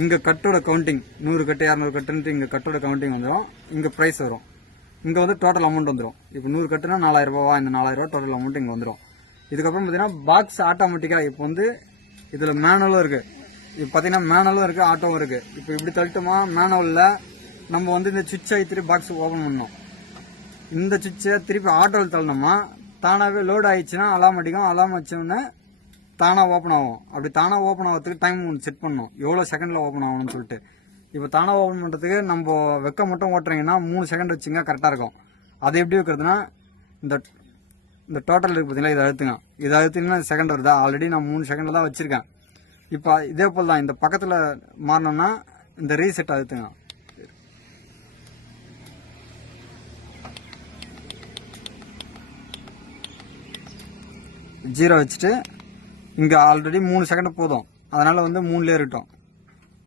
இங்கே கட்டோட கவுண்டிங் 100 கட்டு 200 கட்டுன்ட்டு இங்கே கட்டோட கவுண்டிங் வந்துடும். இங்கே ப்ரைஸ் வரும். இங்கே வந்து டோட்டல் அமௌண்ட் வந்துடும். இப்போ 100 கட்டுனா 4000 ரூபாவா, இந்த 4000 ரூபா டோட்டல் அமௌண்ட் இங்கே வந்துடும். இதுக்கப்புறம் பார்த்தீங்கன்னா பாக்ஸ் ஆட்டோமேட்டிக்காக இப்போ வந்து இதில் மேனுவலும் இருக்குது. இப்போ பார்த்தீங்கன்னா மேனுவலும் இருக்குது, ஆட்டோவும் இருக்குது. இப்போ இப்படி தள்ளிட்டோமா மேனுவலில் நம்ம வந்து இந்த சுவிட்சை திருப்பி பாக்ஸ் ஓப்பன் பண்ணணும். இந்த சுவிட்சை திருப்பி ஆட்டோவில் தள்ளணுமா தானாகவே லோட் ஆயிடுச்சுன்னா அலாம் அடிக்கும். அலாம் வச்சோடனே தானாக ஓப்பன் ஆகும். அப்படி தானாக ஓப்பன் ஆகிறதுக்கு டைம் செட் பண்ணணும், எவ்வளோ செகண்டில் ஓப்பன் ஆகணும்னு சொல்லிட்டு. இப்போ தானாக ஓப்பன் பண்ணுறதுக்கு நம்ம வெக்க மட்டும் ஓட்டுறீங்கன்னா 3 செகண்ட் வச்சுங்க, கரெக்டாக இருக்கும். அது எப்படி வைக்கிறதுனா இந்த டோட்டல் இருக்குது பார்த்தீங்களா, இதை அழுத்துங்க. இதை அழுத்திங்கன்னா செகண்ட் வருதா, ஆல்ரெடி நான் 3 செகண்டில் தான் வச்சுருக்கேன். இப்போ இதே போல் தான் இந்த பக்கத்தில் மாறினோம்னா இந்த ரீசெட் அழுத்துங்க. ஜீரோ வச்சுட்டு இங்கே ஆல்ரெடி 3 செகண்ட் போதும், அதனால் வந்து 3லே இருக்கட்டும்.